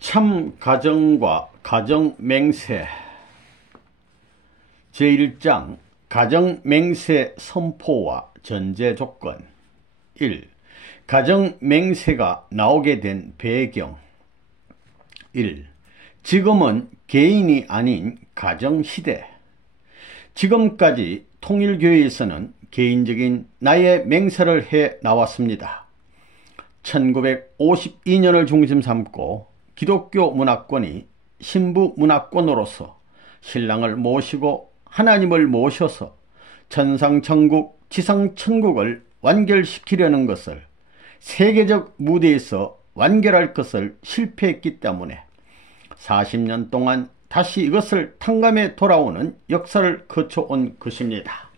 참 가정과 가정맹세 제1장 가정맹세 선포와 전제조건 1. 가정맹세가 나오게 된 배경 1. 지금은 개인이 아닌 가정시대. 지금까지 통일교회에서는 개인적인 나의 맹세를 해 나왔습니다. 1952년을 중심 삼고 기독교 문화권이 신부 문화권으로서 신랑을 모시고 하나님을 모셔서 천상천국, 지상천국을 완결시키려는 것을 세계적 무대에서 완결할 것을 실패했기 때문에 40년 동안 다시 이것을 탕감해 돌아오는 역사를 거쳐온 것입니다.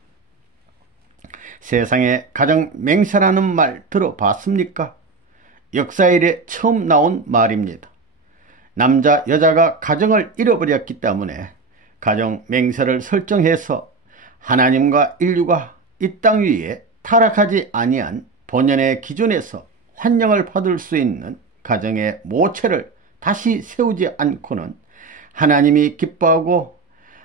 세상에 가정맹세라는 말 들어봤습니까? 역사 이래 처음 나온 말입니다. 남자, 여자가 가정을 잃어버렸기 때문에 가정맹세를 설정해서 하나님과 인류가 이 땅 위에 타락하지 아니한 본연의 기준에서 환영을 받을 수 있는 가정의 모체를 다시 세우지 않고는 하나님이 기뻐하고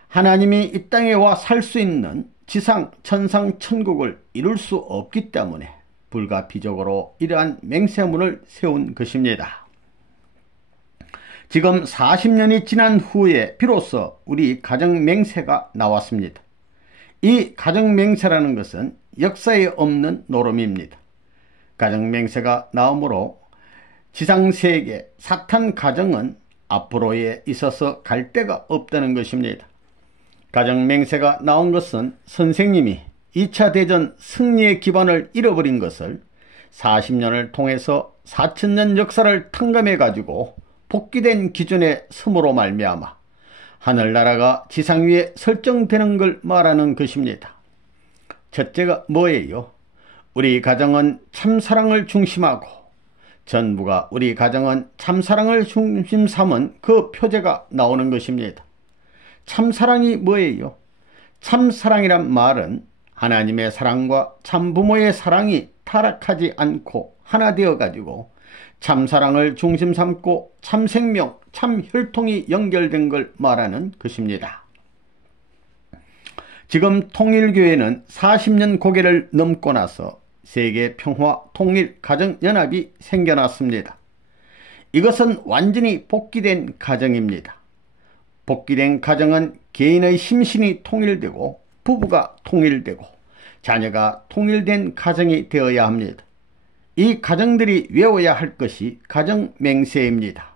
하나님이 이 땅에 와 살 수 있는 지상, 천상, 천국을 이룰 수 없기 때문에 불가피적으로 이러한 맹세문을 세운 것입니다. 지금 40년이 지난 후에 비로소 우리 가정맹세가 나왔습니다. 이 가정맹세라는 것은 역사에 없는 노름입니다. 가정맹세가 나오므로 지상세계 사탄 가정은 앞으로에 있어서 갈 데가 없다는 것입니다. 가정맹세가 나온 것은 선생님이 2차 대전 승리의 기반을 잃어버린 것을 40년을 통해서 4000년 역사를 탕감해 가지고 복귀된 기준의 섬으로 말미암아 하늘나라가 지상 위에 설정되는 걸 말하는 것입니다. 첫째가 뭐예요? 우리 가정은 참사랑을 중심하고 전부가 우리 가정은 참사랑을 중심 삼은 그 표제가 나오는 것입니다. 참사랑이 뭐예요? 참사랑이란 말은 하나님의 사랑과 참부모의 사랑이 타락하지 않고 하나 되어 가지고 참사랑을 중심 삼고 참생명, 참혈통이 연결된 걸 말하는 것입니다. 지금 통일교회는 40년 고개를 넘고 나서 세계 평화 통일 가정연합이 생겨났습니다. 이것은 완전히 복귀된 가정입니다. 복귀된 가정은 개인의 심신이 통일되고 부부가 통일되고 자녀가 통일된 가정이 되어야 합니다. 이 가정들이 외워야 할 것이 가정맹세입니다.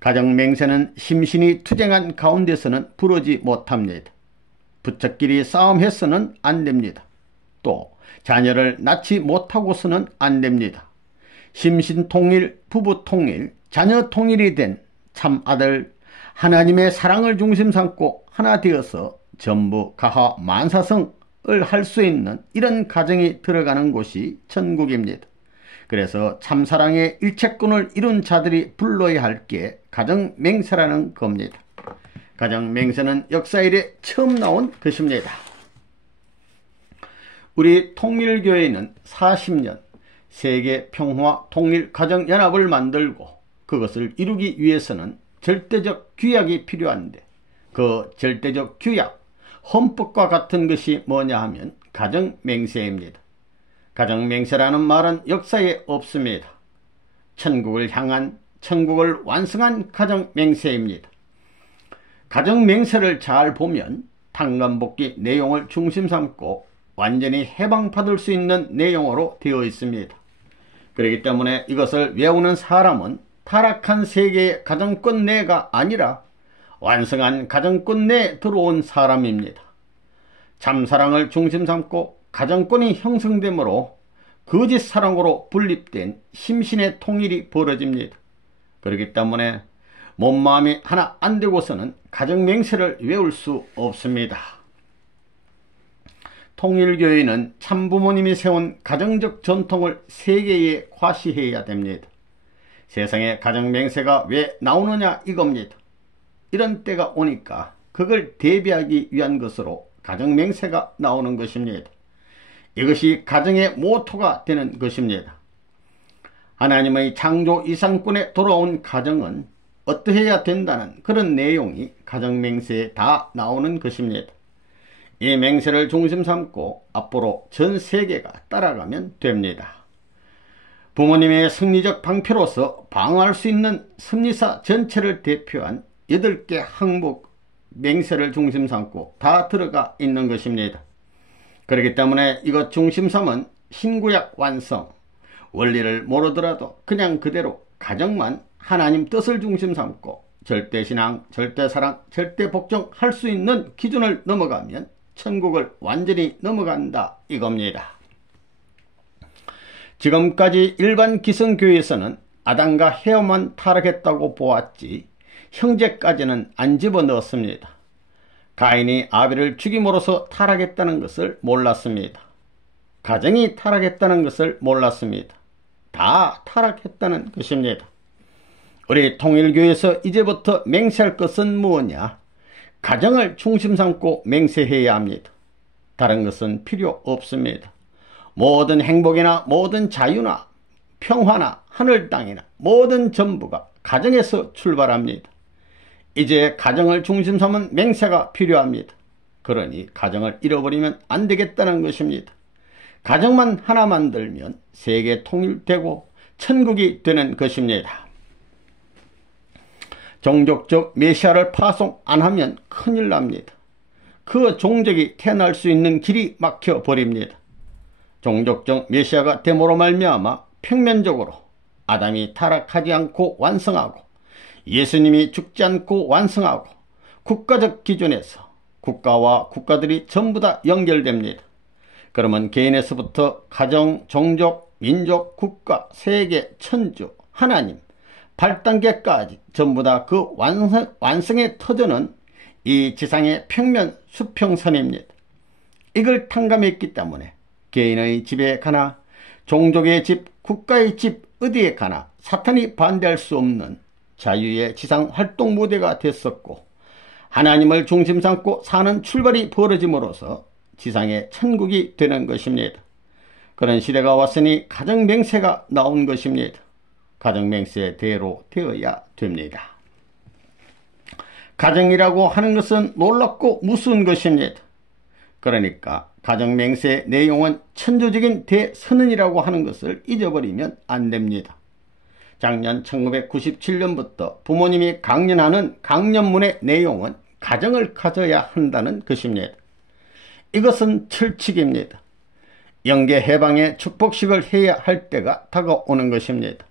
가정맹세는 심신이 투쟁한 가운데서는 부르지 못합니다. 부처끼리 싸움해서는 안 됩니다. 또 자녀를 낳지 못하고서는 안 됩니다. 심신통일, 부부통일, 자녀통일이 된 참아들 하나님의 사랑을 중심 삼고 하나 되어서 전부 가하 만사성을 할 수 있는 이런 가정이 들어가는 곳이 천국입니다. 그래서 참사랑의 일체권을 이룬 자들이 불러야 할 게 가정맹세라는 겁니다. 가정맹세는 역사 이래 처음 나온 것입니다. 우리 통일교회는 40년 세계 평화 통일 가정연합을 만들고 그것을 이루기 위해서는 절대적 규약이 필요한데 그 절대적 규약, 헌법과 같은 것이 뭐냐 하면 가정맹세입니다. 가정맹세라는 말은 역사에 없습니다. 천국을 향한, 천국을 완성한 가정맹세입니다. 가정맹세를 잘 보면 탕감복귀 내용을 중심 삼고 완전히 해방받을 수 있는 내용으로 되어 있습니다. 그렇기 때문에 이것을 외우는 사람은 타락한 세계의 가정권 내가 아니라 완성한 가정권 내에 들어온 사람입니다. 참사랑을 중심 삼고 가정권이 형성되므로 거짓 사랑으로 분립된 심신의 통일이 벌어집니다. 그렇기 때문에 몸마음이 하나 안 되고서는 가정맹세를 외울 수 없습니다. 통일교회는 참부모님이 세운 가정적 전통을 세계에 과시해야 됩니다. 세상에 가정맹세가 왜 나오느냐 이겁니다. 이런 때가 오니까 그걸 대비하기 위한 것으로 가정맹세가 나오는 것입니다. 이것이 가정의 모토가 되는 것입니다. 하나님의 창조 이상권에 돌아온 가정은 어떠해야 된다는 그런 내용이 가정맹세에 다 나오는 것입니다. 이 맹세를 중심 삼고 앞으로 전 세계가 따라가면 됩니다. 부모님의 승리적 방패로서 방어할 수 있는 섭리사 전체를 대표한 8개 항목 맹세를 중심 삼고 다 들어가 있는 것입니다. 그렇기 때문에 이것 중심 삼은 신구약 완성, 원리를 모르더라도 그냥 그대로 가정만 하나님 뜻을 중심 삼고 절대신앙, 절대사랑, 절대복종 할 수 있는 기준을 넘어가면 천국을 완전히 넘어간다 이겁니다. 지금까지 일반 기성교회에서는 아담과 헤어만 타락했다고 보았지 형제까지는 안 집어넣었습니다. 가인이 아벨을 죽임으로써 타락했다는 것을 몰랐습니다. 가정이 타락했다는 것을 몰랐습니다. 다 타락했다는 것입니다. 우리 통일교에서 이제부터 맹세할 것은 무엇냐? 가정을 중심 삼고 맹세해야 합니다. 다른 것은 필요 없습니다. 모든 행복이나 모든 자유나 평화나 하늘 땅이나 모든 전부가 가정에서 출발합니다. 이제 가정을 중심 삼은 맹세가 필요합니다. 그러니 가정을 잃어버리면 안 되겠다는 것입니다. 가정만 하나 만들면 세계 통일되고 천국이 되는 것입니다. 종족적 메시아를 파송 안 하면 큰일 납니다. 그 종족이 태어날 수 있는 길이 막혀버립니다. 종족적 메시아가 됨으로 말미암아 평면적으로 아담이 타락하지 않고 완성하고 예수님이 죽지 않고 완성하고 국가적 기준에서 국가와 국가들이 전부 다 연결됩니다. 그러면 개인에서부터 가정, 종족, 민족, 국가, 세계, 천주, 하나님 8단계까지 전부 다 그 완성의 터전은 이 지상의 평면 수평선입니다. 이걸 탕감했기 때문에 개인의 집에 가나 종족의 집, 국가의 집 어디에 가나 사탄이 반대할 수 없는 자유의 지상 활동 무대가 됐었고 하나님을 중심 삼고 사는 출발이 벌어짐으로써 지상의 천국이 되는 것입니다. 그런 시대가 왔으니 가정맹세가 나온 것입니다. 가정맹세의 대로 되어야 됩니다. 가정이라고 하는 것은 놀랍고 무서운 것입니다. 그러니까 가정맹세의 내용은 천주적인 대선언이라고 하는 것을 잊어버리면 안 됩니다. 작년 1997년부터 부모님이 강연하는 강연문의 내용은 가정을 가져야 한다는 것입니다. 이것은 철칙입니다. 영계 해방의 축복식을 해야 할 때가 다가오는 것입니다.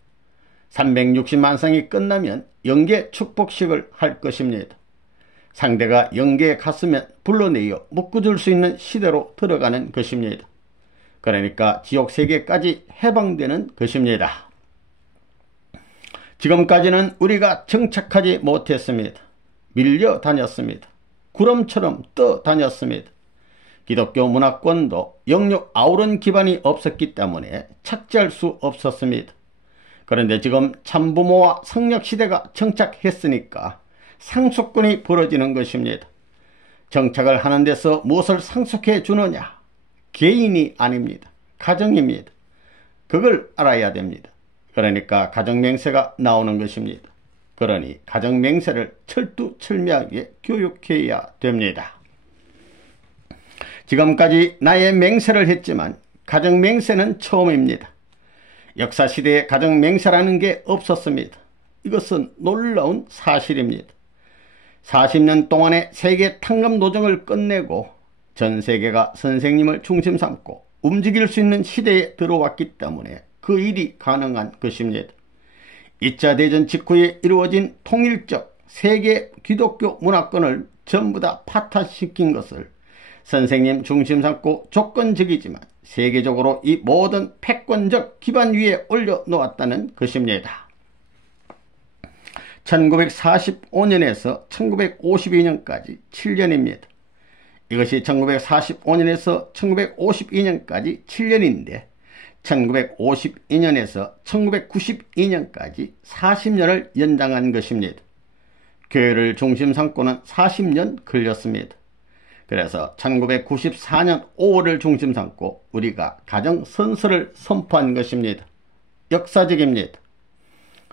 360만 상이 끝나면 영계 축복식을 할 것입니다. 상대가 영계에 갔으면 불러내어 묶어줄 수 있는 시대로 들어가는 것입니다. 그러니까 지옥세계까지 해방되는 것입니다. 지금까지는 우리가 정착하지 못했습니다. 밀려 다녔습니다. 구름처럼 떠다녔습니다. 기독교 문화권도 영육 아우런 기반이 없었기 때문에 착지할 수 없었습니다. 그런데 지금 참부모와 성력시대가 정착했으니까 상속권이 벌어지는 것입니다. 정착을 하는 데서 무엇을 상속해 주느냐? 개인이 아닙니다. 가정입니다. 그걸 알아야 됩니다. 그러니까 가정맹세가 나오는 것입니다. 그러니 가정맹세를 철두철미하게 교육해야 됩니다. 지금까지 나의 맹세를 했지만 가정맹세는 처음입니다. 역사시대에 가정맹세라는 게 없었습니다. 이것은 놀라운 사실입니다. 40년 동안의 세계 탕감노정을 끝내고 전 세계가 선생님을 중심 삼고 움직일 수 있는 시대에 들어왔기 때문에 그 일이 가능한 것입니다. 2차 대전 직후에 이루어진 통일적 세계 기독교 문화권을 전부 다 파탄시킨 것을 선생님 중심 삼고 조건적이지만 세계적으로 이 모든 패권적 기반 위에 올려놓았다는 것입니다. 1945년에서 1952년까지 7년입니다. 이것이 1945년에서 1952년까지 7년인데 1952년에서 1992년까지 40년을 연장한 것입니다. 교회를 중심 삼고는 40년 걸렸습니다. 그래서 1994년 5월을 중심 삼고 우리가 가정선서를 선포한 것입니다. 역사적입니다.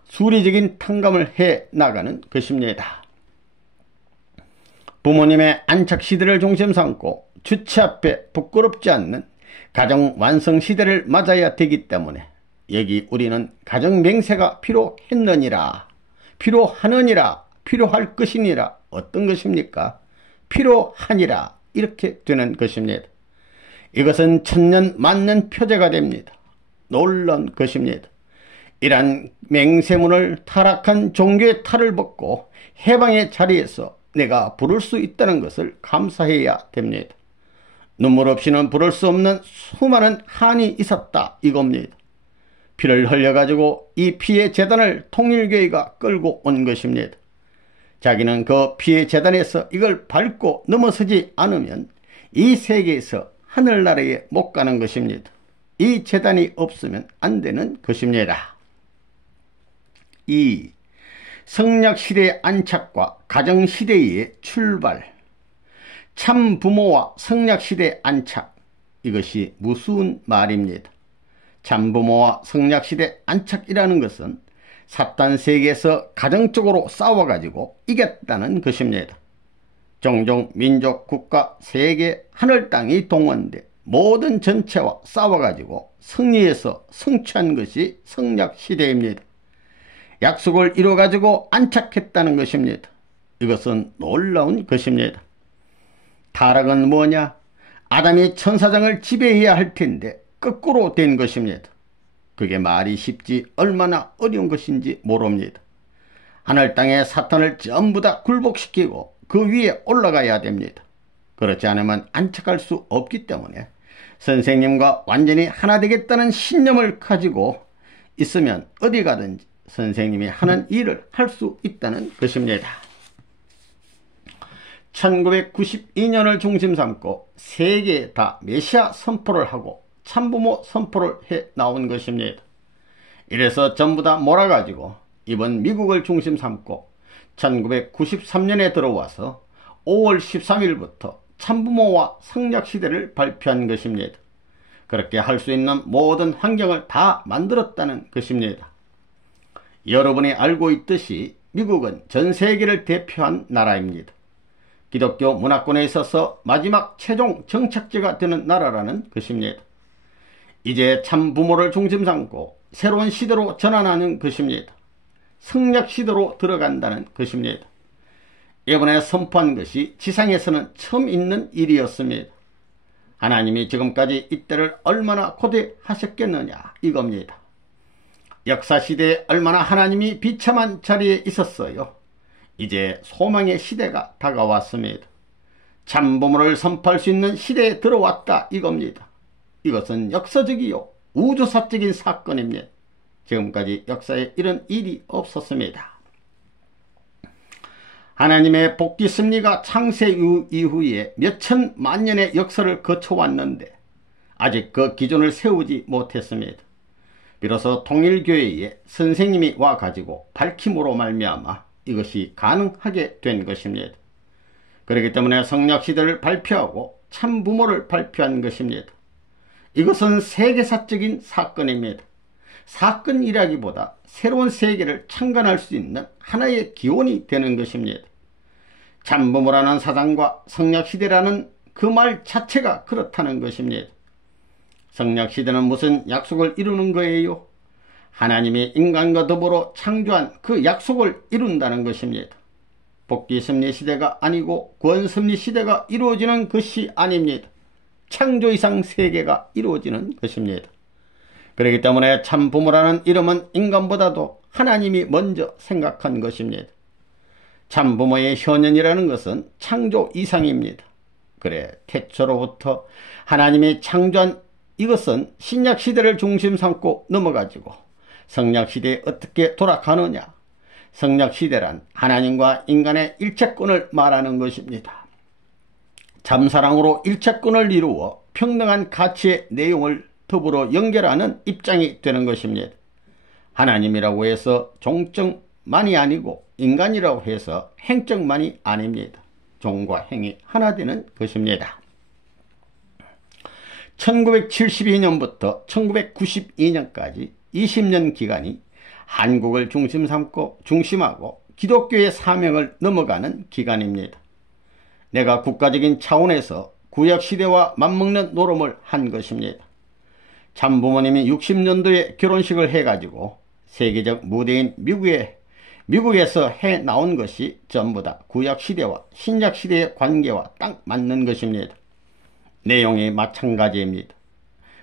수리적인 탕감을 해 나가는 것입니다. 부모님의 안착시대를 중심 삼고 주체 앞에 부끄럽지 않는 가정 완성 시대를 맞아야 되기 때문에 여기 우리는 가정 맹세가 필요했느니라, 필요하느니라, 필요할 것이니라. 어떤 것입니까? 필요하니라. 이렇게 되는 것입니다. 이것은 천년 만년 표제가 됩니다. 놀라운 것입니다. 이러한 맹세문을 타락한 종교의 탈을 벗고 해방의 자리에서 내가 부를 수 있다는 것을 감사해야 됩니다. 눈물 없이는 부를 수 없는 수많은 한이 있었다 이겁니다. 피를 흘려가지고 이 피의 재단을 통일교회가 끌고 온 것입니다. 자기는 그 피의 재단에서 이걸 밟고 넘어서지 않으면 이 세계에서 하늘나라에 못 가는 것입니다. 이 재단이 없으면 안 되는 것입니다. 2. 성약시대의 안착과 가정시대의 출발. 참 부모와 성약시대의 안착, 이것이 무서운 말입니다. 참 부모와 성약시대 안착이라는 것은 사탄 세계에서 가정적으로 싸워가지고 이겼다는 것입니다. 종종 민족, 국가, 세계, 하늘, 땅이 동원돼 모든 전체와 싸워가지고 승리해서 성취한 것이 성약시대입니다. 약속을 이뤄가지고 안착했다는 것입니다. 이것은 놀라운 것입니다. 타락은 뭐냐? 아담이 천사장을 지배해야 할 텐데 거꾸로 된 것입니다. 그게 말이 쉽지 얼마나 어려운 것인지 모릅니다. 하늘 땅에 사탄을 전부 다 굴복시키고 그 위에 올라가야 됩니다. 그렇지 않으면 안착할 수 없기 때문에 선생님과 완전히 하나 되겠다는 신념을 가지고 있으면 어디 가든지 선생님이 하는 일을 할 수 있다는 것입니다. 1992년을 중심 삼고 세계에 다 메시아 선포를 하고 참부모 선포를 해 나온 것입니다. 이래서 전부 다 몰아가지고 이번 미국을 중심 삼고 1993년에 들어와서 5월 13일부터 참부모와 성약시대를 발표한 것입니다. 그렇게 할 수 있는 모든 환경을 다 만들었다는 것입니다. 여러분이 알고 있듯이 미국은 전 세계를 대표한 나라입니다. 기독교 문화권에 있어서 마지막 최종 정착지가 되는 나라라는 것입니다. 이제 참 부모를 중심 삼고 새로운 시대로 전환하는 것입니다. 성약 시대로 들어간다는 것입니다. 이번에 선포한 것이 지상에서는 처음 있는 일이었습니다. 하나님이 지금까지 이때를 얼마나 고대하셨겠느냐 이겁니다. 역사시대에 얼마나 하나님이 비참한 자리에 있었어요. 이제 소망의 시대가 다가왔습니다. 참부모를 선포할 수 있는 시대에 들어왔다 이겁니다. 이것은 역사적이요 우주사적인 사건입니다. 지금까지 역사에 이런 일이 없었습니다. 하나님의 복귀 섭리가 창세 이후에 몇천만 년의 역사를 거쳐왔는데 아직 그 기준을 세우지 못했습니다. 비로소 통일교회에 선생님이 와가지고 밝힘으로 말미암아 이것이 가능하게 된 것입니다. 그렇기 때문에 성약시대를 발표하고 참부모를 발표한 것입니다. 이것은 세계사적인 사건입니다. 사건이라기보다 새로운 세계를 창간할 수 있는 하나의 기원이 되는 것입니다. 참부모라는 사상과 성약시대라는 그 말 자체가 그렇다는 것입니다. 성약시대는 무슨 약속을 이루는 거예요? 하나님이 인간과 더불어 창조한 그 약속을 이룬다는 것입니다. 복귀섭리 시대가 아니고 구원섭리 시대가 이루어지는 것이 아닙니다. 창조 이상 세계가 이루어지는 것입니다. 그렇기 때문에 참부모라는 이름은 인간보다도 하나님이 먼저 생각한 것입니다. 참부모의 효년이라는 것은 창조 이상입니다. 그래 태초로부터 하나님이 창조한 이것은 신약시대를 중심 삼고 넘어가지고 성약시대에 어떻게 돌아가느냐. 성약시대란 하나님과 인간의 일체권을 말하는 것입니다. 참사랑으로 일체권을 이루어 평등한 가치의 내용을 더불어 연결하는 입장이 되는 것입니다. 하나님이라고 해서 종적만이 아니고 인간이라고 해서 행적만이 아닙니다. 종과 행이 하나 되는 것입니다. 1972년부터 1992년까지 20년 기간이 한국을 중심하고 기독교의 사명을 넘어가는 기간입니다. 내가 국가적인 차원에서 구약시대와 맞먹는 노름을 한 것입니다. 참부모님이 60년도에 결혼식을 해가지고 세계적 무대인 미국에서 해 나온 것이 전부 다 구약시대와 신약시대의 관계와 딱 맞는 것입니다. 내용이 마찬가지입니다.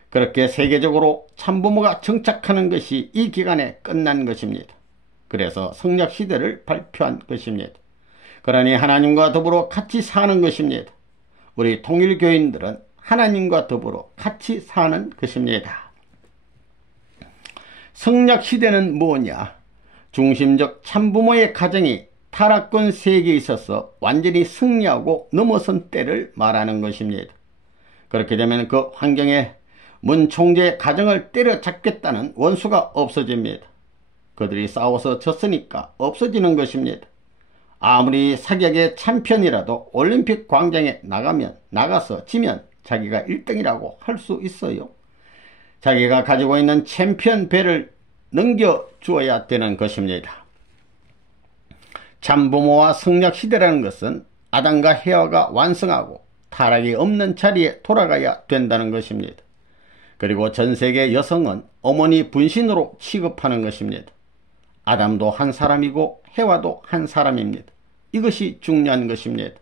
그렇게 세계적으로 참부모가 정착하는 것이 이 기간에 끝난 것입니다. 그래서 성약시대를 발표한 것입니다. 그러니 하나님과 더불어 같이 사는 것입니다. 우리 통일교인들은 하나님과 더불어 같이 사는 것입니다. 성약시대는 뭐냐? 중심적 참부모의 가정이 타락권 세계에 있어서 완전히 승리하고 넘어선 때를 말하는 것입니다. 그렇게 되면 그 환경에 문총재의 가정을 때려잡겠다는 원수가 없어집니다. 그들이 싸워서 졌으니까 없어지는 것입니다. 아무리 사격의 챔피언이라도 올림픽 광장에 나가서 지면 자기가 1등이라고 할 수 있어요. 자기가 가지고 있는 챔피언 배를 넘겨주어야 되는 것입니다. 참부모와 성약시대라는 것은 아담과 헤와가 완성하고 타락이 없는 자리에 돌아가야 된다는 것입니다. 그리고 전세계 여성은 어머니 분신으로 취급하는 것입니다. 아담도 한 사람이고 헤와도 한 사람입니다. 이것이 중요한 것입니다.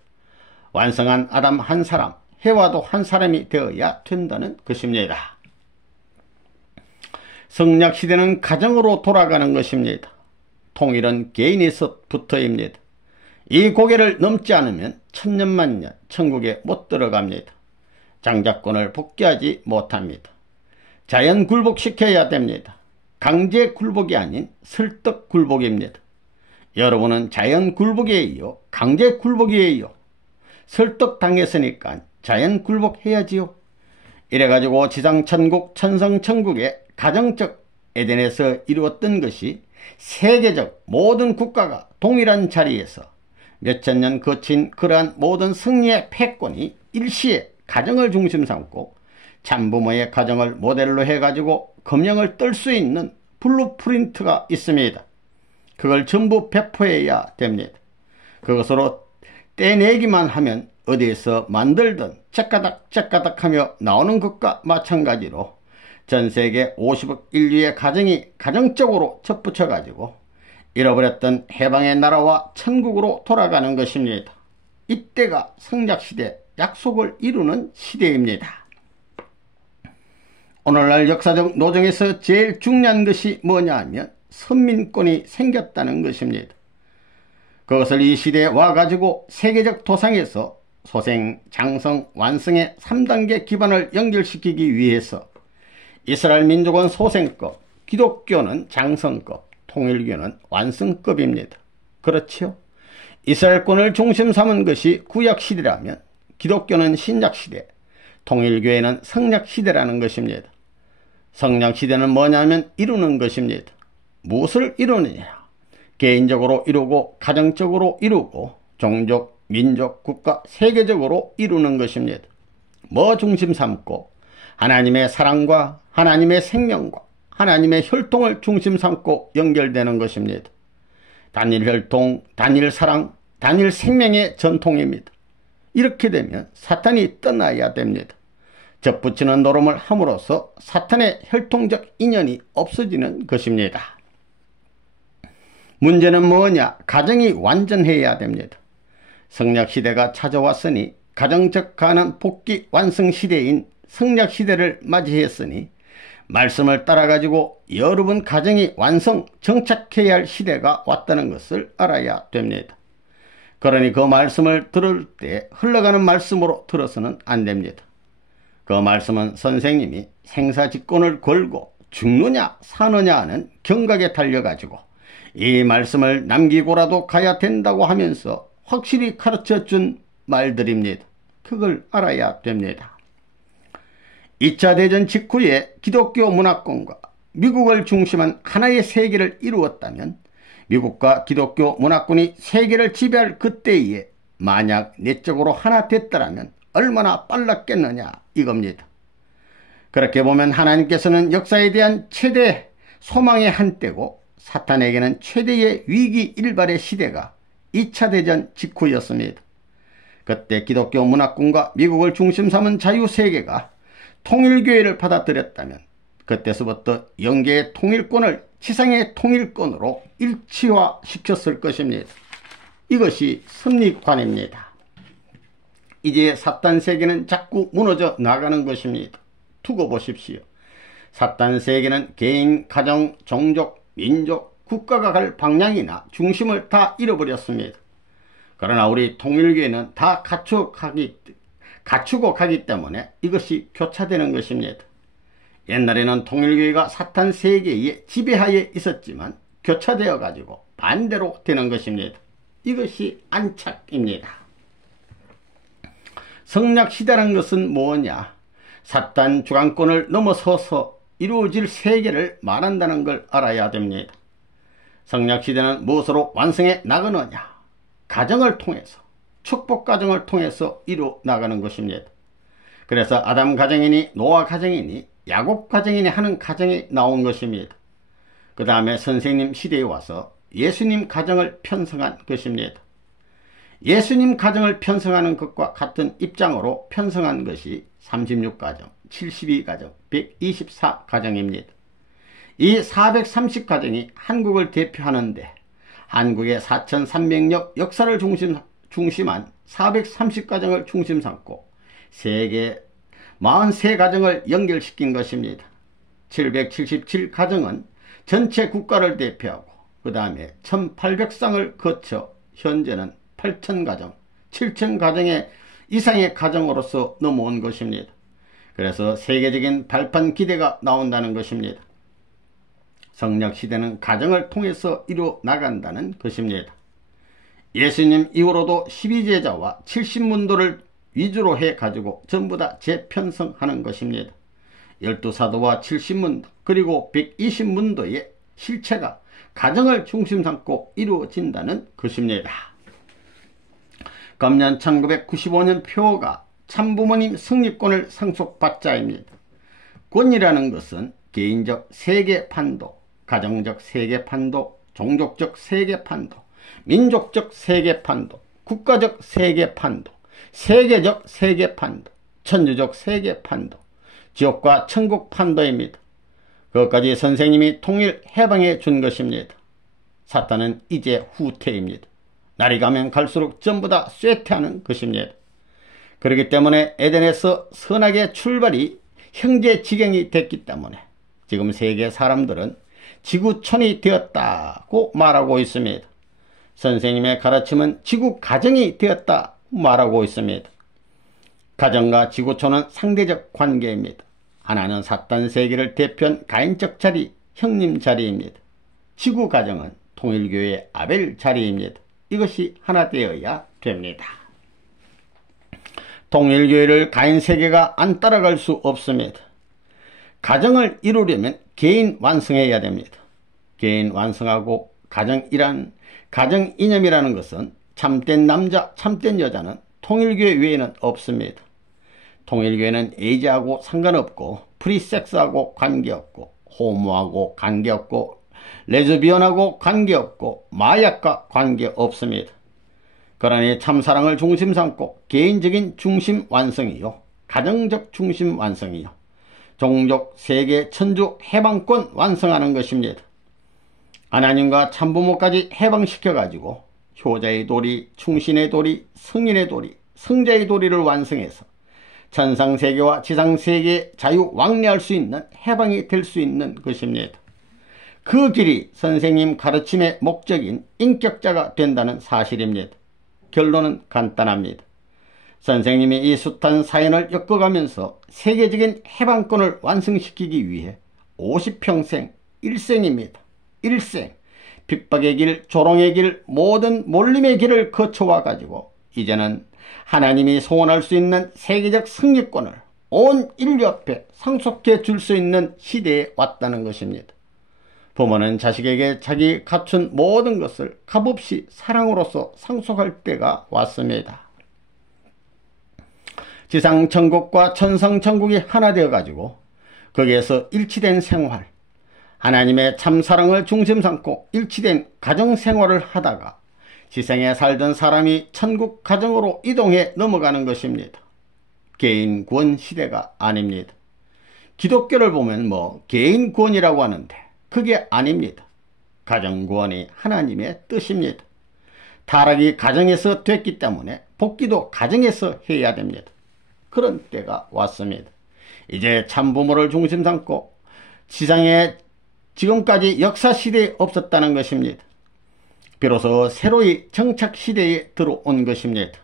완성한 아담 한 사람, 헤와도 한 사람이 되어야 된다는 것입니다. 성약시대는 가정으로 돌아가는 것입니다. 통일은 개인에서부터입니다. 이 고개를 넘지 않으면 천년만년 천국에 못 들어갑니다. 장자권을 복귀하지 못합니다. 자연 굴복시켜야 됩니다. 강제 굴복이 아닌 설득 굴복입니다. 여러분은 자연 굴복이에요? 강제 굴복이에요? 설득당했으니까 자연 굴복해야지요. 이래가지고 지상천국 천성천국의 가정적 에덴에서 이루었던 것이 세계적 모든 국가가 동일한 자리에서 몇천 년 거친 그러한 모든 승리의 패권이 일시에 가정을 중심 삼고 참부모의 가정을 모델로 해가지고 금령을 뜰 수 있는 블루프린트가 있습니다. 그걸 전부 배포해야 됩니다. 그것으로 떼내기만 하면 어디에서 만들든 째까닥 하며 나오는 것과 마찬가지로 전세계 50억 인류의 가정이 가정적으로 접붙여 가지고 잃어버렸던 해방의 나라와 천국으로 돌아가는 것입니다. 이때가 성약시대, 약속을 이루는 시대입니다. 오늘날 역사적 노정에서 제일 중요한 것이 뭐냐 하면 선민권이 생겼다는 것입니다. 그것을 이 시대에 와가지고 세계적 도상에서 소생, 장성, 완성의 3단계 기반을 연결시키기 위해서 이스라엘 민족은 소생급, 기독교는 장성급, 통일교는 완성급입니다. 그렇지요? 이스라엘권을 중심 삼은 것이 구약시대라면 기독교는 신약시대, 통일교회는 성약시대라는 것입니다. 성약시대는 뭐냐면 이루는 것입니다. 무엇을 이루느냐? 개인적으로 이루고 가정적으로 이루고 종족, 민족, 국가, 세계적으로 이루는 것입니다. 뭐 중심 삼고 하나님의 사랑과 하나님의 생명과 하나님의 혈통을 중심 삼고 연결되는 것입니다. 단일 혈통, 단일 사랑, 단일 생명의 전통입니다. 이렇게 되면 사탄이 떠나야 됩니다. 접붙이는 노름을 함으로써 사탄의 혈통적 인연이 없어지는 것입니다. 문제는 뭐냐? 가정이 완전해야 됩니다. 성약시대가 찾아왔으니 가정적 가난 복귀 완성시대인 성약시대를 맞이했으니 말씀을 따라가지고 여러분 가정이 완성 정착해야 할 시대가 왔다는 것을 알아야 됩니다. 그러니 그 말씀을 들을 때 흘러가는 말씀으로 들어서는 안 됩니다. 그 말씀은 선생님이 생사직권을 걸고 죽느냐 사느냐 하는 경각에 달려가지고 이 말씀을 남기고라도 가야 된다고 하면서 확실히 가르쳐준 말들입니다. 그걸 알아야 됩니다. 2차 대전 직후에 기독교 문화권과 미국을 중심한 하나의 세계를 이루었다면 미국과 기독교 문화권이 세계를 지배할 그때에 만약 내적으로 하나 됐더라면 얼마나 빨랐겠느냐 이겁니다. 그렇게 보면 하나님께서는 역사에 대한 최대 소망의 한때고 사탄에게는 최대의 위기 일발의 시대가 2차 대전 직후였습니다. 그때 기독교 문화권과 미국을 중심 삼은 자유세계가 통일교회를 받아들였다면 그때서부터 영계의 통일권을 지상의 통일권으로 일치화시켰을 것입니다. 이것이 섭리관입니다. 이제 사탄 세계는 자꾸 무너져 나가는 것입니다. 두고 보십시오. 사탄 세계는 개인, 가정, 종족, 민족, 국가가 갈 방향이나 중심을 다 잃어버렸습니다. 그러나 우리 통일교회는 다 갖추고 가기 때문에 이것이 교차되는 것입니다. 옛날에는 통일교회가 사탄 세계의 지배하에 있었지만 교차되어 가지고 반대로 되는 것입니다. 이것이 안착입니다. 성략시대라는 것은 뭐냐? 사탄 주관권을 넘어서서 이루어질 세계를 말한다는 걸 알아야 됩니다. 성략시대는 무엇으로 완성해 나가느냐? 가정을 통해서, 축복 가정을 통해서 이루어 나가는 것입니다. 그래서 아담 가정이니 노아 가정이니 야곱 가정이니 하는 가정이 나온 것입니다. 그 다음에 선생님 시대에 와서 예수님 가정을 편성한 것입니다. 예수님 가정을 편성하는 것과 같은 입장으로 편성한 것이 36가정, 72가정, 124가정입니다. 이 430가정이 한국을 대표하는데 한국의 4300년 역사를 중심한 430가정을 중심 삼고 세계 43가정을 연결시킨 것입니다. 777가정은 전체 국가를 대표하고 그 다음에 1800상을 거쳐 현재는 8000가정, 7000가정의 이상의 가정으로서 넘어온 것입니다. 그래서 세계적인 발판 기대가 나온다는 것입니다. 성략시대는 가정을 통해서 이루어 나간다는 것입니다. 예수님 이후로도 12제자와 70문도를 위주로 해가지고 전부 다 재편성하는 것입니다. 12사도와 70문도 그리고 120문도의 실체가 가정을 중심 삼고 이루어진다는 것입니다. 금년 1995년 표어가 참부모님 성립권을 상속받자입니다. 권이라는 것은 개인적 세계판도, 가정적 세계판도, 종족적 세계판도, 민족적 세계판도, 국가적 세계판도, 세계적 세계판도, 천주적 세계판도, 지옥과 천국 판도입니다. 그것까지 선생님이 통일 해방해 준 것입니다. 사탄은 이제 후퇴입니다. 날이 가면 갈수록 전부 다 쇠퇴하는 것입니다. 그렇기 때문에 에덴에서 선악의 출발이 형제지경이 됐기 때문에 지금 세계 사람들은 지구촌이 되었다고 말하고 있습니다. 선생님의 가르침은 지구 가정이 되었다 말하고 있습니다. 가정과 지구촌은 상대적 관계입니다. 하나는 사탄 세계를 대표한 가인적 자리, 형님 자리입니다. 지구 가정은 통일교회의 아벨 자리입니다. 이것이 하나 되어야 됩니다. 통일교회를 가인 세계가 안 따라갈 수 없습니다. 가정을 이루려면 개인 완성해야 됩니다. 개인 완성하고 가정 이념이라는 것은 참된 남자, 참된 여자는 통일교회 외에는 없습니다. 통일교회는 에이즈하고 상관없고 프리섹스하고 관계없고 호모하고 관계없고 레즈비언하고 관계없고 마약과 관계없습니다. 그러니 참사랑을 중심 삼고 개인적인 중심 완성이요, 가정적 중심 완성이요, 종족, 세계, 천주 해방권 완성하는 것입니다. 하나님과 참부모까지 해방시켜가지고 효자의 도리, 충신의 도리, 성인의 도리, 성자의 도리를 완성해서 천상세계와 지상세계에 자유 왕래할 수 있는 해방이 될 수 있는 것입니다. 그 길이 선생님 가르침의 목적인 인격자가 된다는 사실입니다. 결론은 간단합니다. 선생님이 이 숱한 사연을 엮어가면서 세계적인 해방권을 완성시키기 위해 50평생 일생입니다. 일생, 핍박의 길, 조롱의 길, 모든 몰림의 길을 거쳐와 가지고 이제는 하나님이 소원할 수 있는 세계적 승리권을 온 인류 앞에 상속해 줄 수 있는 시대에 왔다는 것입니다. 부모는 자식에게 자기 갖춘 모든 것을 값없이 사랑으로서 상속할 때가 왔습니다. 지상천국과 천상천국이 하나 되어 가지고 거기에서 일치된 생활, 하나님의 참사랑을 중심 삼고 일치된 가정생활을 하다가 지상에 살던 사람이 천국 가정으로 이동해 넘어가는 것입니다. 개인 구원 시대가 아닙니다. 기독교를 보면 개인 구원이라고 하는데 그게 아닙니다. 가정 구원이 하나님의 뜻입니다. 타락이 가정에서 됐기 때문에 복귀도 가정에서 해야 됩니다. 그런 때가 왔습니다. 이제 참부모를 중심 삼고 지상에 지금까지 역사시대에 없었다는 것입니다. 비로소 새로이 정착시대에 들어온 것입니다.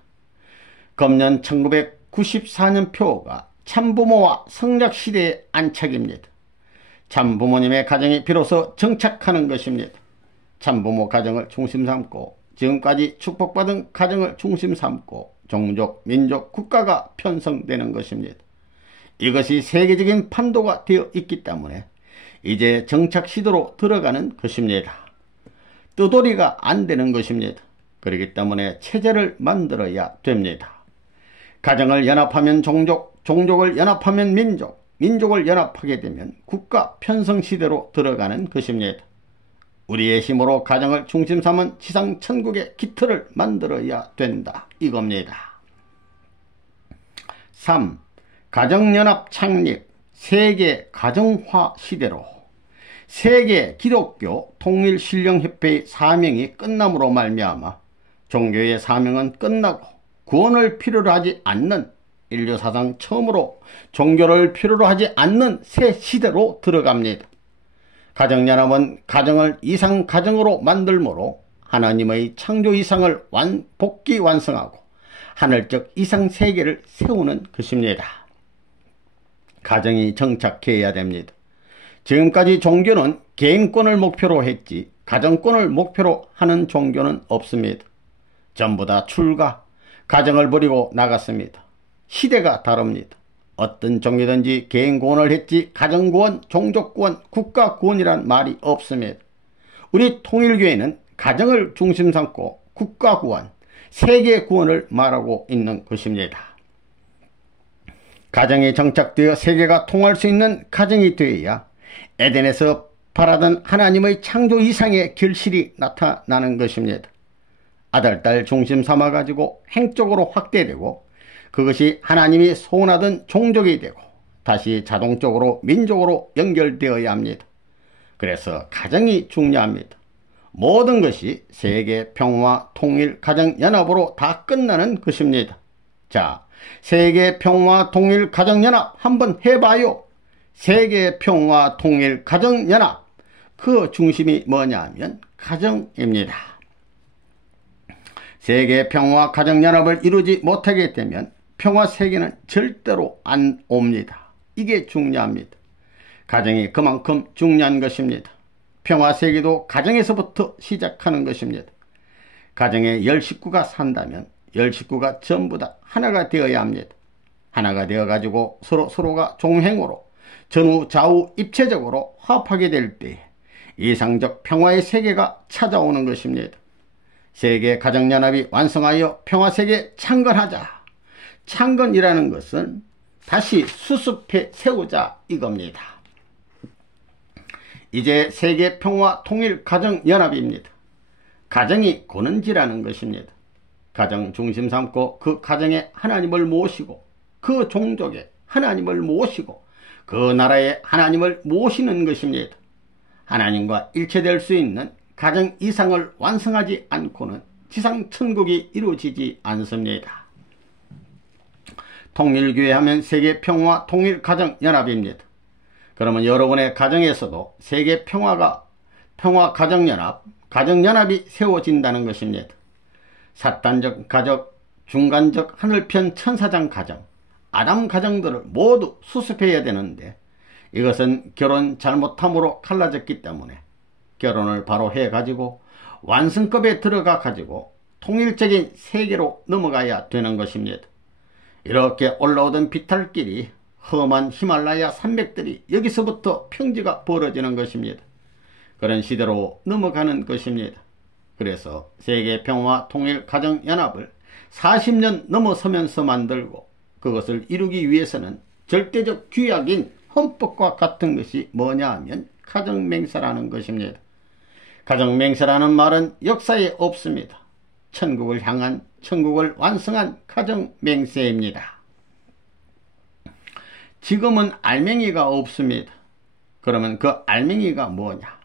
금년 1994년 표가 참부모와 성략시대의 안착입니다. 참부모님의 가정이 비로소 정착하는 것입니다. 참부모 가정을 중심 삼고 지금까지 축복받은 가정을 중심 삼고 종족, 민족, 국가가 편성되는 것입니다. 이것이 세계적인 판도가 되어 있기 때문에 이제 정착시대로 들어가는 것입니다. 뜨돌이가 안 되는 것입니다. 그렇기 때문에 체제를 만들어야 됩니다. 가정을 연합하면 종족, 종족을 연합하면 민족, 민족을 연합하게 되면 국가 편성시대로 들어가는 것입니다. 우리의 힘으로 가정을 중심 삼은 지상 천국의 기틀을 만들어야 된다 이겁니다. 3. 가정연합 창립 세계 가정화 시대로 세계 기독교 통일신령협회의 사명이 끝남으로 말미암아 종교의 사명은 끝나고 구원을 필요로 하지 않는 인류사상 처음으로 종교를 필요로 하지 않는 새 시대로 들어갑니다. 가정연합은 가정을 이상가정으로 만들므로 하나님의 창조 이상을 복귀 완성하고 하늘적 이상세계를 세우는 것입니다. 가정이 정착해야 됩니다. 지금까지 종교는 개인권을 목표로 했지 가정권을 목표로 하는 종교는 없습니다. 전부 다 출가, 가정을 버리고 나갔습니다. 시대가 다릅니다. 어떤 종교든지 개인구원을 했지 가정구원, 종족구원, 국가구원이란 말이 없습니다. 우리 통일교회는 가정을 중심 삼고 국가구원, 세계구원을 말하고 있는 것입니다. 가정이 정착되어 세계가 통할 수 있는 가정이 되어야 에덴에서 바라던 하나님의 창조 이상의 결실이 나타나는 것입니다. 아들, 딸 중심 삼아가지고 행적으로 확대되고 그것이 하나님이 소원하던 종족이 되고 다시 자동적으로 민족으로 연결되어야 합니다. 그래서 가정이 중요합니다. 모든 것이 세계 평화 통일 가정연합으로 다 끝나는 것입니다. 자, 세계 평화 통일 가정연합 한번 해봐요. 세계 평화 통일 가정연합 그 중심이 뭐냐 하면 가정입니다. 세계 평화 가정연합을 이루지 못하게 되면 평화세계는 절대로 안 옵니다. 이게 중요합니다. 가정이 그만큼 중요한 것입니다. 평화세계도 가정에서부터 시작하는 것입니다. 가정에 10식구가 산다면 10식구가 전부 다 하나가 되어야 합니다. 하나가 되어가지고 서로가 종행으로 전후 좌우 입체적으로 화합하게 될 때 이상적 평화의 세계가 찾아오는 것입니다. 세계 가정연합이 완성하여 평화세계 창건하자. 창건이라는 것은 다시 수습해 세우자 이겁니다. 이제 세계 평화 통일 가정연합입니다. 가정이 고는지라는 것입니다. 가정 중심 삼고 그 가정에 하나님을 모시고 그 종족에 하나님을 모시고 그 나라에 하나님을 모시는 것입니다. 하나님과 일체될 수 있는 가정 이상을 완성하지 않고는 지상 천국이 이루어지지 않습니다. 통일교회 하면 세계 평화 통일 가정 연합입니다. 그러면 여러분의 가정에서도 세계 평화 가정연합, 가정연합이 세워진다는 것입니다. 사탄적 가족, 중간적 하늘편 천사장 가정, 아담 가정들을 모두 수습해야 되는데 이것은 결혼 잘못함으로 갈라졌기 때문에 결혼을 바로 해가지고 완성급에 들어가 가지고 통일적인 세계로 넘어가야 되는 것입니다. 이렇게 올라오던 비탈길이 험한 히말라야 산맥들이 여기서부터 평지가 벌어지는 것입니다. 그런 시대로 넘어가는 것입니다. 그래서 세계 평화 통일 가정연합을 40년 넘어서면서 만들고 그것을 이루기 위해서는 절대적 규약인 헌법과 같은 것이 뭐냐 하면 가정맹세라는 것입니다. 가정맹세라는 말은 역사에 없습니다. 천국을 향한, 천국을 완성한 가정맹세입니다. 지금은 알맹이가 없습니다. 그러면 그 알맹이가 뭐냐?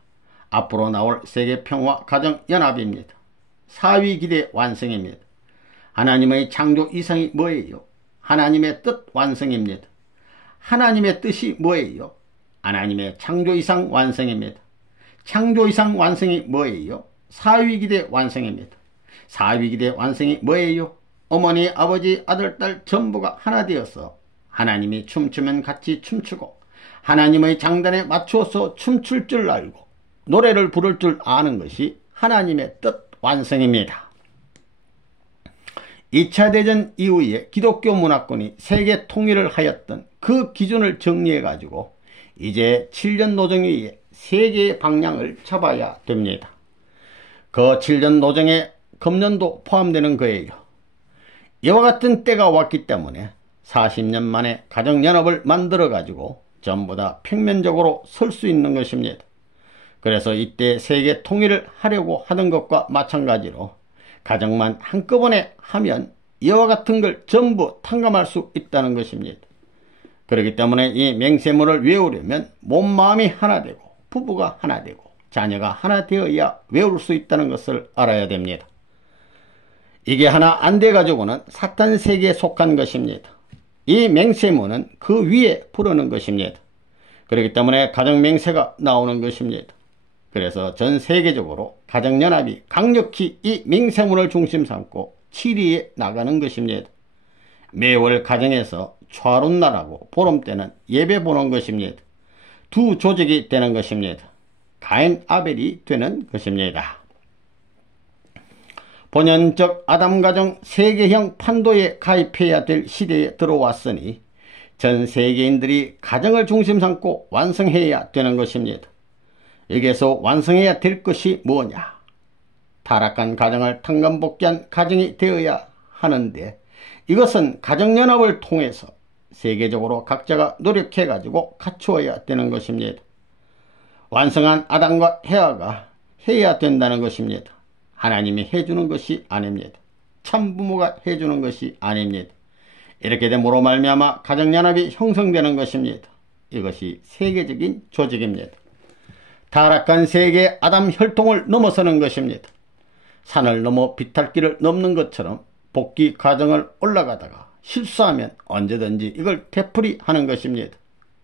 앞으로 나올 세계평화 가정연합입니다. 사위기대 완성입니다. 하나님의 창조 이상이 뭐예요? 하나님의 뜻 완성입니다. 하나님의 뜻이 뭐예요? 하나님의 창조 이상 완성입니다. 창조 이상 완성이 뭐예요? 사위기대 완성입니다. 사위기대 완성이 뭐예요? 어머니, 아버지, 아들, 딸 전부가 하나 되어서 하나님이 춤추면 같이 춤추고 하나님의 장단에 맞추어서 춤출 줄 알고 노래를 부를 줄 아는 것이 하나님의 뜻 완성입니다. 2차 대전 이후에 기독교 문화권이 세계 통일을 하였던 그 기준을 정리해 가지고 이제 7년 노정위에 세계의 방향을 잡아야 됩니다. 그 7년 노정에 금년도 포함되는 거예요. 이와 같은 때가 왔기 때문에 40년 만에 가정연합을 만들어 가지고 전부 다 평면적으로 설 수 있는 것입니다. 그래서 이때 세계 통일을 하려고 하는 것과 마찬가지로 가정만 한꺼번에 하면 이와 같은 걸 전부 탕감할 수 있다는 것입니다. 그렇기 때문에 이 맹세문을 외우려면 몸 마음이 하나 되고 부부가 하나 되고 자녀가 하나 되어야 외울 수 있다는 것을 알아야 됩니다. 이게 하나 안 돼 가지고는 사탄 세계에 속한 것입니다. 이 맹세문은 그 위에 부르는 것입니다. 그렇기 때문에 가정맹세가 나오는 것입니다. 그래서 전 세계적으로 가정연합이 강력히 이 맹세문을 중심 삼고 치리에 나가는 것입니다. 매월 가정에서 초하룻날하고 보름 때는 예배 보는 것입니다. 두 조직이 되는 것입니다. 가인 아벨이 되는 것입니다. 본연적 아담 가정 세계형 판도에 가입해야 될 시대에 들어왔으니 전 세계인들이 가정을 중심 삼고 완성해야 되는 것입니다. 여기에서 완성해야 될 것이 뭐냐? 타락한 가정을 탕감복귀한 가정이 되어야 하는데 이것은 가정연합을 통해서 세계적으로 각자가 노력해가지고 갖추어야 되는 것입니다. 완성한 아담과 헤아가 해야 된다는 것입니다. 하나님이 해주는 것이 아닙니다. 참부모가 해주는 것이 아닙니다. 이렇게 됨으로 말미암아 가정연합이 형성되는 것입니다. 이것이 세계적인 조직입니다. 타락한 세계의 아담 혈통을 넘어서는 것입니다. 산을 넘어 비탈길을 넘는 것처럼 복귀 과정을 올라가다가 실수하면 언제든지 이걸 되풀이하는 것입니다.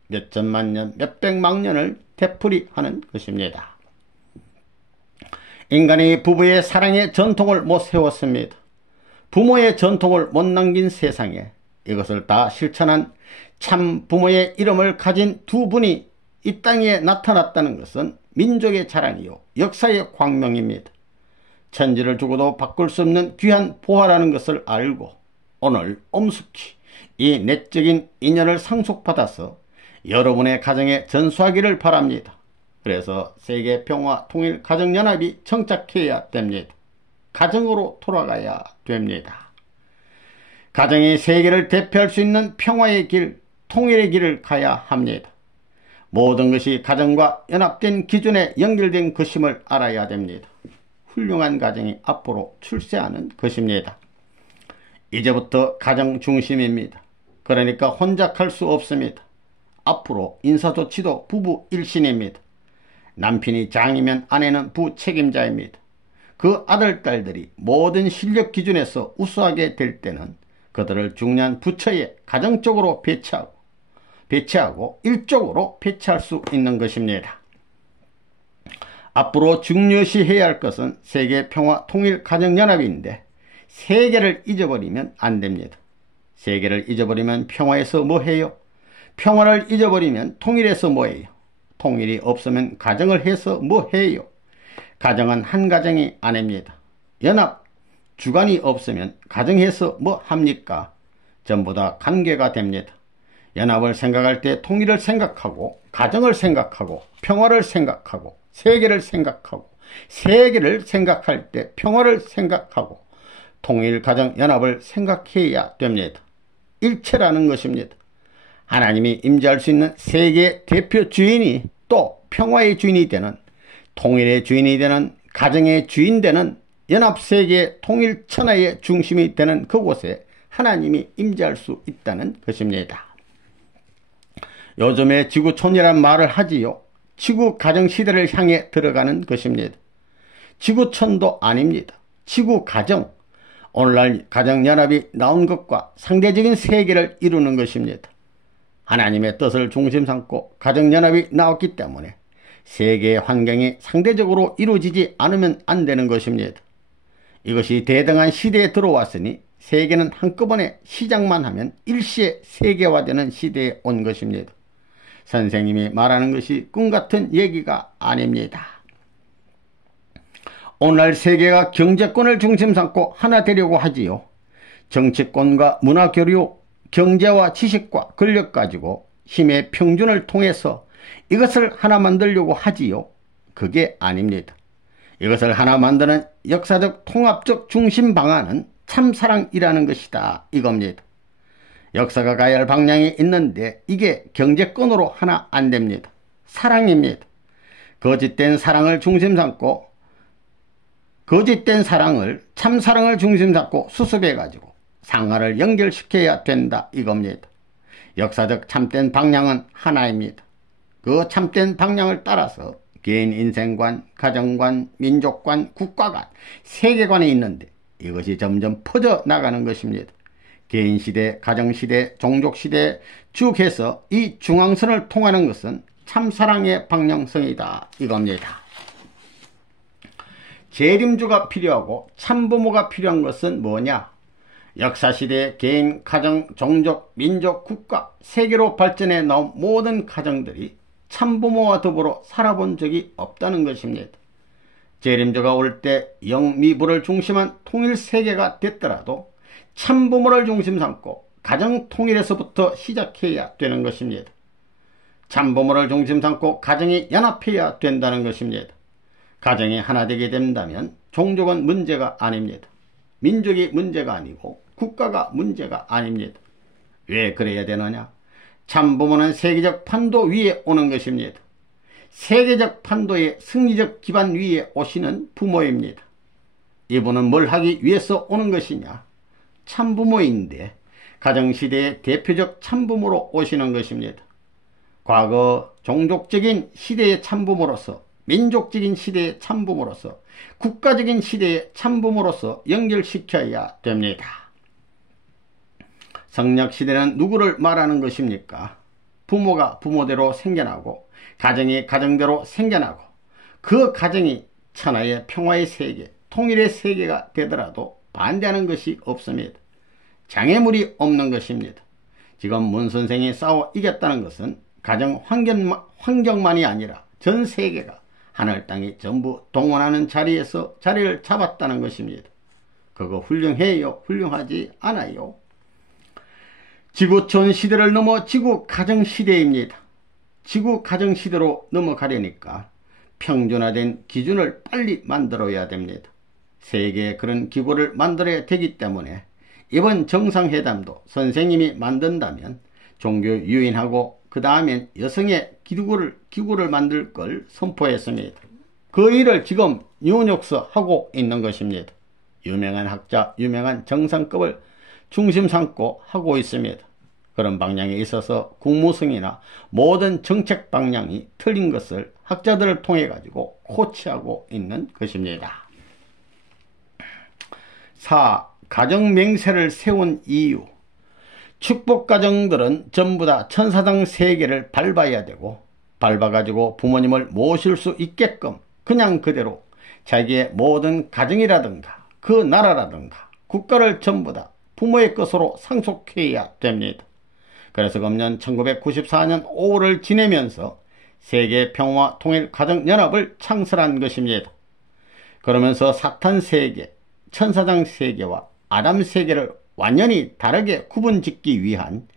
몇 천만 년, 몇 백만 년을 되풀이하는 것입니다. 인간이 부부의 사랑의 전통을 못 세웠습니다. 부모의 전통을 못 남긴 세상에 이것을 다 실천한 참 부모의 이름을 가진 두 분이 이 땅에 나타났다는 것은 민족의 자랑이요 역사의 광명입니다. 천지를 주고도 바꿀 수 없는 귀한 보화라는 것을 알고 오늘 엄숙히 이 내적인 인연을 상속받아서 여러분의 가정에 전수하기를 바랍니다. 그래서 세계 평화 통일 가정연합이 정착해야 됩니다. 가정으로 돌아가야 됩니다. 가정이 세계를 대표할 수 있는 평화의 길, 통일의 길을 가야 합니다. 모든 것이 가정과 연합된 기준에 연결된 것임을 알아야 됩니다. 훌륭한 가정이 앞으로 출세하는 것입니다. 이제부터 가정 중심입니다. 그러니까 혼자 갈 수 없습니다. 앞으로 인사조치도 부부 일신입니다. 남편이 장이면 아내는 부책임자입니다. 그 아들, 딸들이 모든 실력 기준에서 우수하게 될 때는 그들을 중요한 부처에 가정적으로 배치하고 일적으로 배치할 수 있는 것입니다. 앞으로 중요시 해야 할 것은 세계 평화 통일 가정연합인데 세계를 잊어버리면 안 됩니다. 세계를 잊어버리면 평화에서 뭐해요? 평화를 잊어버리면 통일에서 뭐해요? 통일이 없으면 가정을 해서 뭐해요? 가정은 한 가정이 아닙니다. 연합, 주관이 없으면 가정해서 뭐 합니까? 전부 다 관계가 됩니다. 연합을 생각할 때 통일을 생각하고 가정을 생각하고 평화를 생각하고 세계를 생각하고 세계를 생각할 때 평화를 생각하고 통일 가정 연합을 생각해야 됩니다. 일체라는 것입니다. 하나님이 임재할 수 있는 세계 대표 주인이 또 평화의 주인이 되는, 통일의 주인이 되는, 가정의 주인 되는, 연합세계의 통일 천하의 중심이 되는 그곳에 하나님이 임재할 수 있다는 것입니다. 요즘에 지구촌이란 말을 하지요. 지구 가정시대를 향해 들어가는 것입니다. 지구촌도 아닙니다. 지구 가정, 오늘날 가정연합이 나온 것과 상대적인 세계를 이루는 것입니다. 하나님의 뜻을 중심 삼고 가정연합이 나왔기 때문에 세계의 환경이 상대적으로 이루어지지 않으면 안 되는 것입니다. 이것이 대등한 시대에 들어왔으니 세계는 한꺼번에 시작만 하면 일시에 세계화되는 시대에 온 것입니다. 선생님이 말하는 것이 꿈같은 얘기가 아닙니다. 오늘날 세계가 경제권을 중심 삼고 하나 되려고 하지요. 정치권과 문화교류, 경제와 지식과 권력 가지고 힘의 평준을 통해서 이것을 하나 만들려고 하지요. 그게 아닙니다. 이것을 하나 만드는 역사적 통합적 중심 방안은 참사랑이라는 것이다, 이겁니다. 역사가 가야 할 방향이 있는데 이게 경제권으로 하나 안 됩니다. 사랑입니다. 거짓된 사랑을 중심 삼고, 거짓된 사랑을, 참사랑을 중심 삼고 수습해가지고 상하를 연결시켜야 된다, 이겁니다. 역사적 참된 방향은 하나입니다. 그 참된 방향을 따라서 개인 인생관, 가정관, 민족관, 국가관, 세계관이 있는데 이것이 점점 퍼져 나가는 것입니다. 개인시대, 가정시대, 종족시대 쭉 해서 이 중앙선을 통하는 것은 참사랑의 방향성이다, 이겁니다. 재림주가 필요하고 참부모가 필요한 것은 뭐냐? 역사시대의 개인, 가정, 종족, 민족, 국가, 세계로 발전해 나온 모든 가정들이 참부모와 더불어 살아본 적이 없다는 것입니다. 재림주가 올 때 영미부를 중심한 통일세계가 됐더라도 참부모를 중심 삼고 가정통일에서부터 시작해야 되는 것입니다. 참부모를 중심 삼고 가정이 연합해야 된다는 것입니다. 가정이 하나 되게 된다면 종족은 문제가 아닙니다. 민족이 문제가 아니고 국가가 문제가 아닙니다. 왜 그래야 되느냐? 참부모는 세계적 판도 위에 오는 것입니다. 세계적 판도의 승리적 기반 위에 오시는 부모입니다. 이분은 뭘 하기 위해서 오는 것이냐? 참부모인데 가정시대의 대표적 참부모로 오시는 것입니다. 과거 종족적인 시대의 참부모로서, 민족적인 시대의 참부모로서, 국가적인 시대의 참부모로서 연결시켜야 됩니다. 성약시대는 누구를 말하는 것입니까? 부모가 부모대로 생겨나고 가정이 가정대로 생겨나고 그 가정이 천하의 평화의 세계, 통일의 세계가 되더라도 반대하는 것이 없습니다. 장애물이 없는 것입니다. 지금 문 선생이 싸워 이겼다는 것은 가정 환경만이 아니라 전 세계가 하늘 땅이 전부 동원하는 자리에서 자리를 잡았다는 것입니다. 그거 훌륭해요? 훌륭하지 않아요? 지구촌 시대를 넘어 지구 가정 시대입니다. 지구 가정 시대로 넘어가려니까 평준화된 기준을 빨리 만들어야 됩니다. 세계에 그런 기구를 만들어야 되기 때문에 이번 정상회담도 선생님이 만든다면 종교 유인하고 그 다음엔 여성의 기구를 만들 걸 선포했습니다. 그 일을 지금 윤혁서 하고 있는 것입니다. 유명한 학자, 유명한 정상급을 중심 삼고 하고 있습니다. 그런 방향에 있어서 국무성이나 모든 정책 방향이 틀린 것을 학자들을 통해 가지고 코치하고 있는 것입니다. 4. 가정맹세를 세운 이유. 축복가정들은 전부 다 천사당 세계를 밟아야 되고 밟아가지고 부모님을 모실 수 있게끔 그냥 그대로 자기의 모든 가정이라든가 그 나라라든가 국가를 전부 다 부모의 것으로 상속해야 됩니다. 그래서 금년 1994년 5월을 지내면서 세계 평화 통일 가정연합을 창설한 것입니다. 그러면서 사탄 세계, 천사장 세계와 아담 세계를 완전히 다르게 구분짓기 위한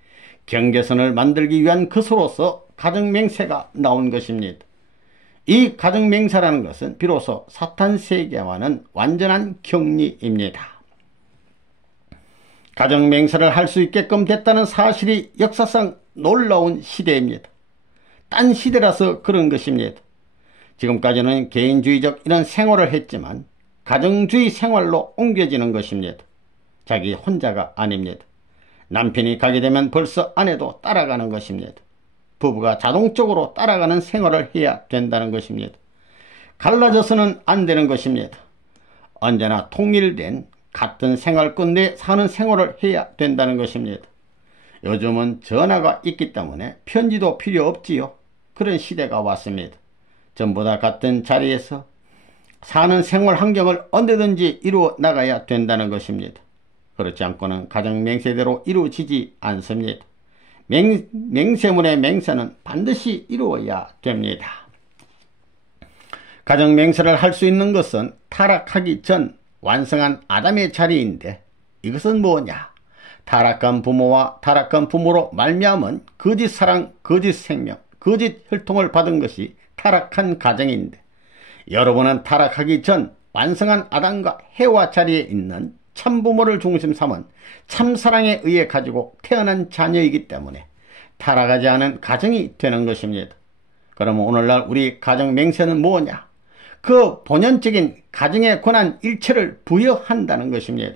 경계선을 만들기 위한 것으로서 가정맹세가 나온 것입니다. 이 가정맹세라는 것은 비로소 사탄 세계와는 완전한 격리입니다. 가정맹세를 할 수 있게끔 됐다는 사실이 역사상 놀라운 시대입니다. 딴 시대라서 그런 것입니다. 지금까지는 개인주의적 이런 생활을 했지만 가정주의 생활로 옮겨지는 것입니다. 자기 혼자가 아닙니다. 남편이 가게 되면 벌써 아내도 따라가는 것입니다. 부부가 자동적으로 따라가는 생활을 해야 된다는 것입니다. 갈라져서는 안 되는 것입니다. 언제나 통일된 같은 생활권 내에 사는 생활을 해야 된다는 것입니다. 요즘은 전화가 있기 때문에 편지도 필요 없지요. 그런 시대가 왔습니다. 전부 다 같은 자리에서 사는 생활 환경을 언제든지 이루어 나가야 된다는 것입니다. 그렇지 않고는 가정 맹세대로 이루어지지 않습니다. 맹세문의 맹세는 반드시 이루어야 됩니다. 가정 맹세를 할 수 있는 것은 타락하기 전 완성한 아담의 자리인데 이것은 뭐냐? 타락한 부모와 타락한 부모로 말미암은 거짓 사랑, 거짓 생명, 거짓 혈통을 받은 것이 타락한 가정인데 여러분은 타락하기 전 완성한 아담과 해와 자리에 있는 참부모를 중심 삼은 참사랑에 의해 가지고 태어난 자녀이기 때문에 타락하지 않은 가정이 되는 것입니다. 그러면 오늘날 우리 가정 맹세는 뭐냐? 그 본연적인 가정의 권한 일체를 부여한다는 것입니다.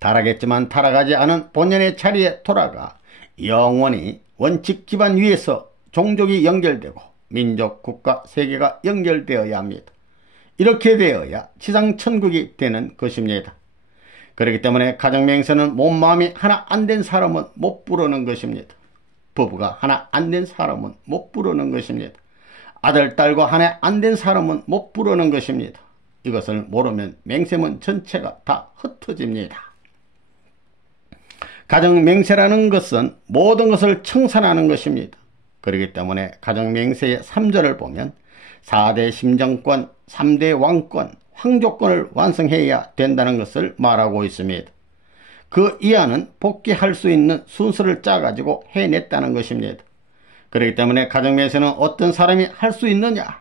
타락했지만 타락하지 않은 본연의 자리에 돌아가 영원히 원칙 기반 위에서 종족이 연결되고 민족, 국가, 세계가 연결되어야 합니다. 이렇게 되어야 지상천국이 되는 것입니다. 그렇기 때문에 가정맹세는 몸 마음이 하나 안 된 사람은 못 부르는 것입니다. 부부가 하나 안 된 사람은 못 부르는 것입니다. 아들, 딸과 하나 안 된 사람은 못 부르는 것입니다. 이것을 모르면 맹세문 전체가 다 흩어집니다. 가정맹세라는 것은 모든 것을 청산하는 것입니다. 그렇기 때문에 가정맹세의 3절을 보면 4대 심정권, 3대 왕권, 황조권을 완성해야 된다는 것을 말하고 있습니다. 그 이하는 복귀할 수 있는 순서를 짜가지고 해냈다는 것입니다. 그렇기 때문에 가정맹세는 어떤 사람이 할 수 있느냐?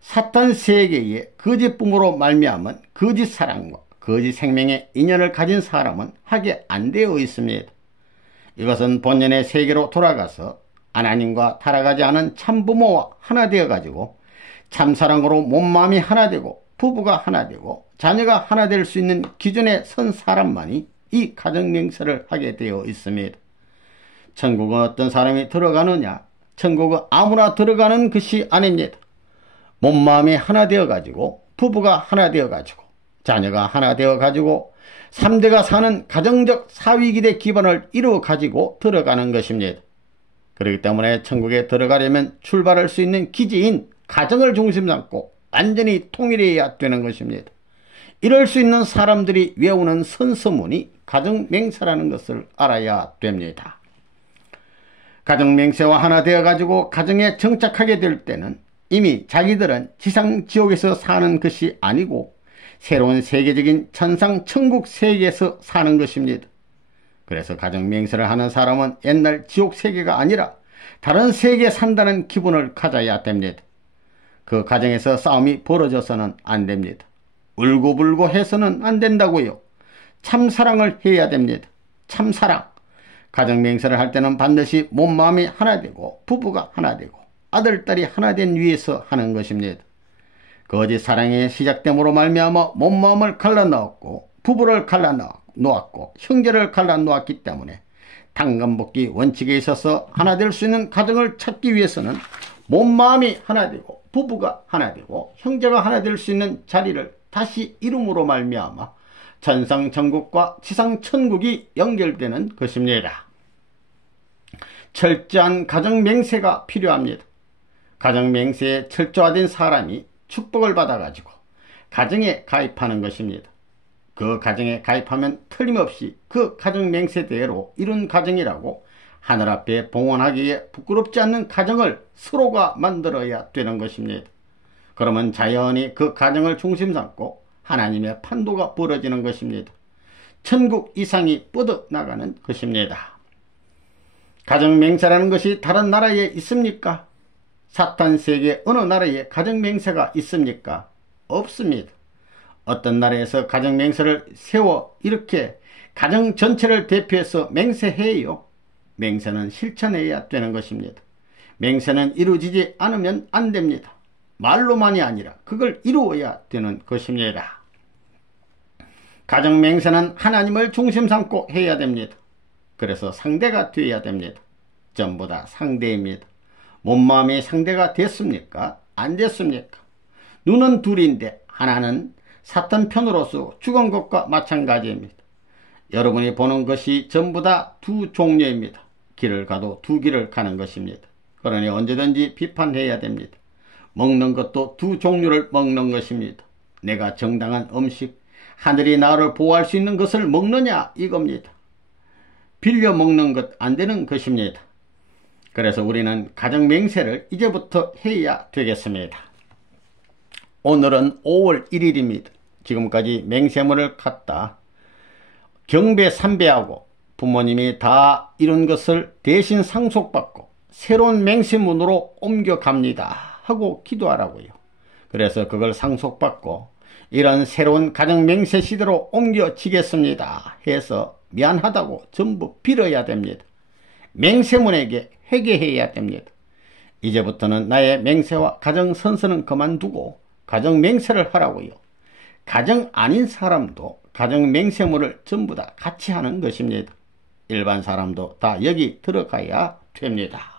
사탄 세계의 거짓 부모로 말미암은 거짓 사랑과 거짓 생명의 인연을 가진 사람은 하게 안 되어 있습니다. 이것은 본연의 세계로 돌아가서 하나님과 타락하지 않은 참부모와 하나 되어가지고 참사랑으로 몸마음이 하나 되고 부부가 하나 되고 자녀가 하나 될 수 있는 기준에 선 사람만이 이 가정맹세를 하게 되어 있습니다. 천국은 어떤 사람이 들어가느냐? 천국은 아무나 들어가는 것이 아닙니다. 몸마음이 하나 되어가지고 부부가 하나 되어가지고 자녀가 하나 되어가지고 3대가 사는 가정적 사위기대 기반을 이루어가지고 들어가는 것입니다. 그렇기 때문에 천국에 들어가려면 출발할 수 있는 기지인 가정을 중심 삼고 완전히 통일해야 되는 것입니다. 이럴 수 있는 사람들이 외우는 선서문이 가정맹세라는 것을 알아야 됩니다. 가정맹세와 하나 되어가지고 가정에 정착하게 될 때는 이미 자기들은 지상지옥에서 사는 것이 아니고 새로운 세계적인 천상천국 세계에서 사는 것입니다. 그래서 가정맹세를 하는 사람은 옛날 지옥 세계가 아니라 다른 세계에 산다는 기분을 가져야 됩니다. 그 가정에서 싸움이 벌어져서는 안 됩니다. 울고불고 해서는 안 된다고요. 참사랑을 해야 됩니다. 참사랑. 가정맹세를 할 때는 반드시 몸마음이 하나 되고 부부가 하나 되고 아들, 딸이 하나 된 위에서 하는 것입니다. 거짓 사랑의 시작됨으로 말미암아 몸마음을 갈라놓았고 부부를 갈라놓았고 형제를 갈라놓았기 때문에 당간복귀 원칙에 있어서 하나 될 수 있는 가정을 찾기 위해서는 몸마음이 하나 되고 부부가 하나 되고 형제가 하나 될 수 있는 자리를 다시 이름으로 말미암아 천상천국과 지상천국이 연결되는 것입니다. 철저한 가정맹세가 필요합니다. 가정맹세에 철저화된 사람이 축복을 받아가지고 가정에 가입하는 것입니다. 그 가정에 가입하면 틀림없이 그 가정맹세대로 이룬 가정이라고 하늘 앞에 봉헌하기에 부끄럽지 않는 가정을 서로가 만들어야 되는 것입니다. 그러면 자연히 그 가정을 중심 삼고 하나님의 판도가 벌어지는 것입니다. 천국 이상이 뻗어나가는 것입니다. 가정맹세라는 것이 다른 나라에 있습니까? 사탄 세계 어느 나라에 가정맹세가 있습니까? 없습니다. 어떤 나라에서 가정맹세를 세워 이렇게 가정 전체를 대표해서 맹세해요. 맹세는 실천해야 되는 것입니다. 맹세는 이루어지지 않으면 안 됩니다. 말로만이 아니라 그걸 이루어야 되는 것입니다. 가정맹세는 하나님을 중심 삼고 해야 됩니다. 그래서 상대가 되어야 됩니다. 전부 다 상대입니다. 몸마음이 상대가 됐습니까? 안 됐습니까? 눈은 둘인데 하나는 사탄 편으로서 죽은 것과 마찬가지입니다. 여러분이 보는 것이 전부 다 두 종류입니다. 길을 가도 두 길을 가는 것입니다. 그러니 언제든지 비판해야 됩니다. 먹는 것도 두 종류를 먹는 것입니다. 내가 정당한 음식, 하늘이 나를 보호할 수 있는 것을 먹느냐 이겁니다. 빌려 먹는 것 안 되는 것입니다. 그래서 우리는 가정맹세를 이제부터 해야 되겠습니다. 오늘은 5월 1일입니다. 지금까지 맹세물을 갖다 경배 삼배하고 부모님이 다 이런 것을 대신 상속받고 새로운 맹세문으로 옮겨갑니다 하고 기도하라고요. 그래서 그걸 상속받고 이런 새로운 가정맹세 시대로 옮겨지겠습니다 해서 미안하다고 전부 빌어야 됩니다. 맹세문에게 회개해야 됩니다. 이제부터는 나의 맹세와 가정선서는 그만두고 가정맹세를 하라고요. 가정 아닌 사람도 가정맹세물을 전부 다 같이 하는 것입니다. 일반 사람도 다 여기 들어가야 됩니다.